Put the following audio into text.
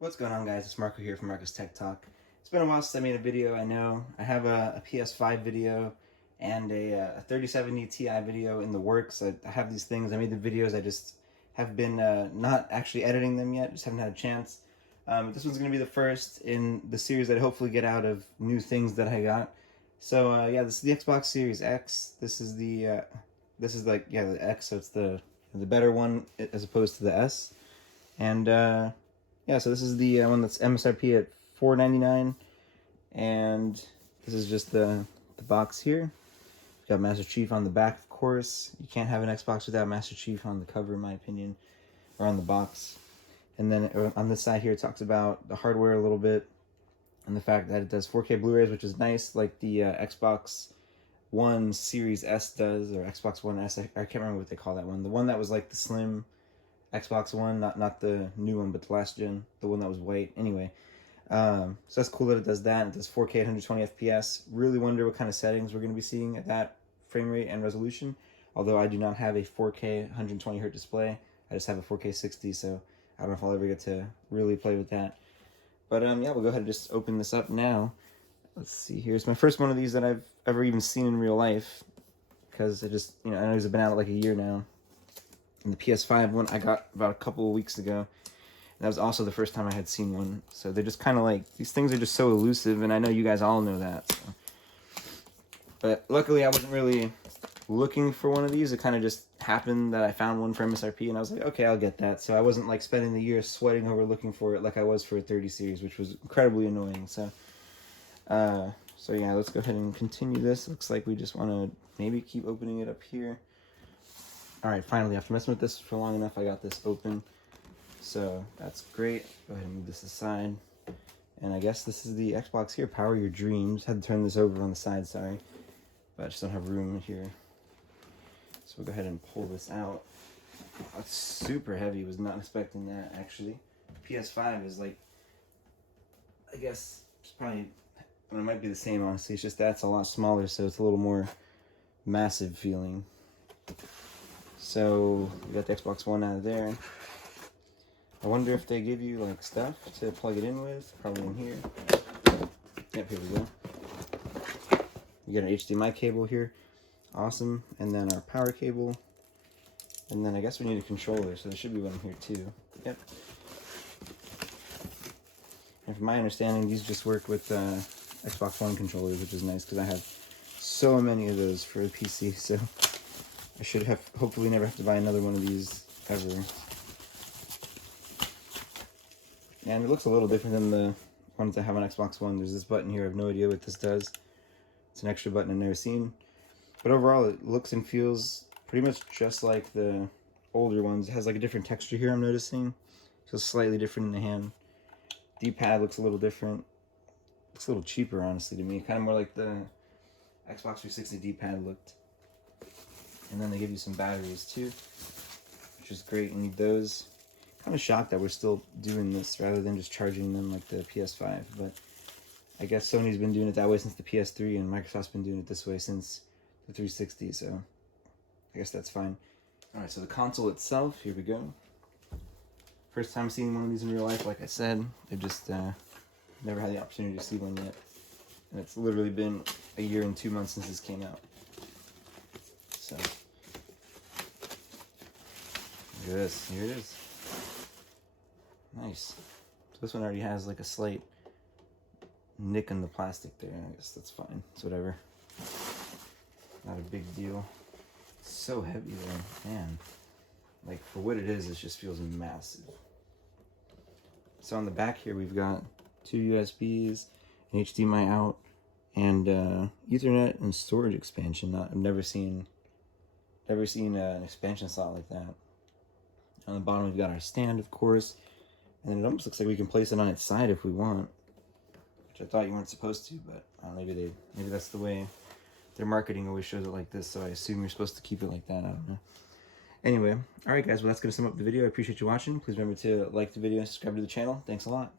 What's going on, guys? It's Marco here from Marco's Tech Talk. It's been a while since I made a video. I know I have a PS5 video and a 3070 Ti video in the works. I have these things. I made the videos. I just have been not actually editing them yet. Just haven't had a chance. This one's going to be the first in the series that I hopefully get out of new things that I got. So yeah, this is the Xbox Series X. This is the the X. So it's the better one as opposed to the S. And yeah, so this is the one that's MSRP at $4.99, and this is just the box here. We've got Master Chief on the back, of course. You can't have an Xbox without Master Chief on the cover, in my opinion, or on the box. And then on this side here, it talks about the hardware a little bit, and the fact that it does 4K Blu-rays, which is nice, like the Xbox One Series S does, or Xbox One S. I can't remember what they call that one. The one that was like the slim Xbox One, not the new one, but the last gen, the one that was white. Anyway, so that's cool that it does that. It does 4K at 120 FPS. Really wonder what kind of settings we're going to be seeing at that frame rate and resolution. Although I do not have a 4K 120 hertz display, I just have a 4K 60, so I don't know if I'll ever get to really play with that. But yeah, we'll go ahead and just open this up now. Let's see here. It's my first one of these that I've ever even seen in real life, because it just, I know it's been out like a year now. And the PS5 one I got about a couple of weeks ago. And that was also the first time I had seen one. So they're just kind of like, these things are just so elusive, and I know you guys all know that. So. But luckily I wasn't really looking for one of these. It kind of just happened that I found one for MSRP, and I was like, okay, I'll get that. So I wasn't like spending the year sweating over looking for it like I was for a 30 series, which was incredibly annoying. So, so yeah, let's go ahead and continue this. Looks like we just want to maybe keep opening it up here. Alright, finally, after messing with this for long enough, I got this open. So, that's great. Go ahead and move this aside. And I guess this is the Xbox here, Power Your Dreams. Had to turn this over on the side, sorry. But I just don't have room here. So we'll go ahead and pull this out. That's super heavy. Was not expecting that, actually. PS5 is like, I guess, it's probably, well, it might be the same, honestly. It's just that's a lot smaller, so it's a little more massive feeling. So, we got the Xbox One out of there. I wonder if they give you, like, stuff to plug it in with. Probably in here. Yep, here we go. We got an HDMI cable here. Awesome. And then our power cable. And then I guess we need a controller, so there should be one here, too. Yep. And from my understanding, these just work with Xbox One controllers, which is nice, because I have so many of those for a PC, so I should have hopefully never have to buy another one of these ever. And it looks a little different than the ones I have on Xbox One. There's this button here. I have no idea what this does. It's an extra button I've never seen. But overall, it looks and feels pretty much just like the older ones. It has like a different texture here, I'm noticing. It feels slightly different in the hand. D-pad looks a little different. Looks a little cheaper, honestly, to me. Kind of more like the Xbox 360 D-pad looked. And then they give you some batteries too, which is great. You need those. Kind of shocked that we're still doing this rather than just charging them like the PS5. But I guess Sony's been doing it that way since the PS3, and Microsoft's been doing it this way since the 360. So I guess that's fine. All right, so the console itself. Here we go. First time seeing one of these in real life. Like I said, I've just never had the opportunity to see one yet, and it's literally been a year and 2 months since this came out. So, look at this. Here it is. Nice. So this one already has like a slight nick in the plastic there. I guess that's fine. It's whatever. Not a big deal. It's so heavy though. Man. Like, for what it is, it just feels massive. So on the back here, we've got 2 USBs, an HDMI out, and Ethernet and storage expansion. I've never seen an expansion slot like that. On the bottom, we've got our stand, of course, and then it almost looks like we can place it on its side if we want, which I thought you weren't supposed to, but maybe that's the way their marketing always shows it like this, so I assume you're supposed to keep it like that. I don't know. Anyway, alright guys, well that's going to sum up the video. I appreciate you watching. Please remember to like the video and subscribe to the channel. Thanks a lot.